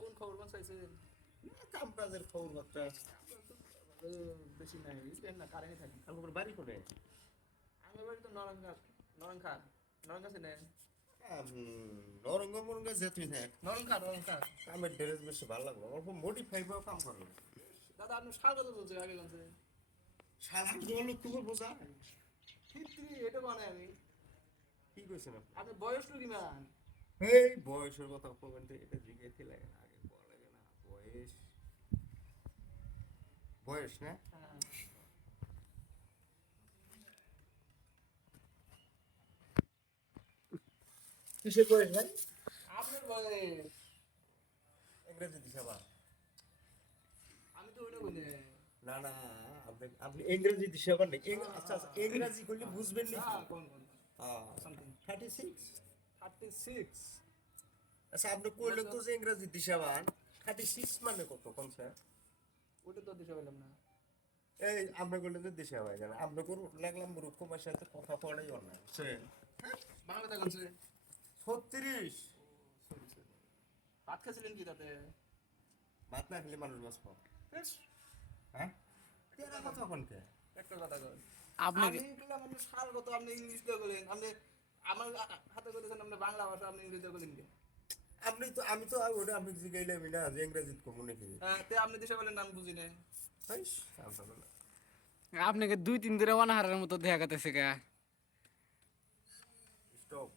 কোন খবর কোন চাইছেন? কাম কাজের খবর বার্তা। বেশি নাই স্পেন না কারেন্টই থাকি। আমার বাড়ি কোনে? আমার বাড়ি তো নরঙ্গা নরঙ্গা নরঙ্গা চেনেন? নরঙ্গ মরঙ্গ যেতুই থাক। নরঙ্গা কামের ড্রেস বেশি ভালো লাগলো, অল্প মডিফাই বা কাম করো। দাদা আপনি সার কথা বলছেন আগে বলছে সারা জল তোমার বোঝা ফিরতি এটা বানাই আমি। কি কইছেন আপনি? আপনি বয়স টু কিমান? এই বয়সের কথা কবেন তো এটা জিজ্ঞেস লাগে না, আগে বলা লাগে না। বয়স বয়স না কিসের বয়স ভাই? আপনার বয়স। ইংরেজি দিছে আবার। আমি তো ওইটা বলি না না, আপনি আপনি ইংরেজি দিছে আবার নাকি? আচ্ছা আচ্ছা, ইংরেজি করলে বুঝবেন নি। কোন কোন সামথিং 36। 36। আচ্ছা আপনি কইলে তো যে ইংরেজি দিছে আবার 36 মানে কত কোনছে? ওটা তো দিশা পেলাম না। এই আপনি কইলে যে দিছে ভাই জানেন, আপনি কোন লাগলাম মূর্খ মাসের সাথে কথা কলাই অন্যায় বুঝছেন? বাংলাতে বলছে 36। ভাত খাচ্ছিলেন কি তাতে? ভাত না খেলে মানুষ বাঁচব? বেশ হ্যাঁ, তেরা কথা কোনকে? একটা কথা কই আপনি আমি বললাম আপনি সার কত আপনি ইংলিশ দিয়ে বলেন আপনি আমার হাতে করেছেন আপনি বাংলা ভাষা আপনি ইংরেজি দিয়ে বলেন কি? আপনি তো আমি তো ওটা আপনি জিগাইলামই না যে ইংরেজিত কমু নাকি। তে আপনি দেশে বলেন নাম বুঝি না। হাইস আলতা বলা। আপনাকে 2-3 দিনে অনাহারের মতো দেখা গেছে গা। স্টপ।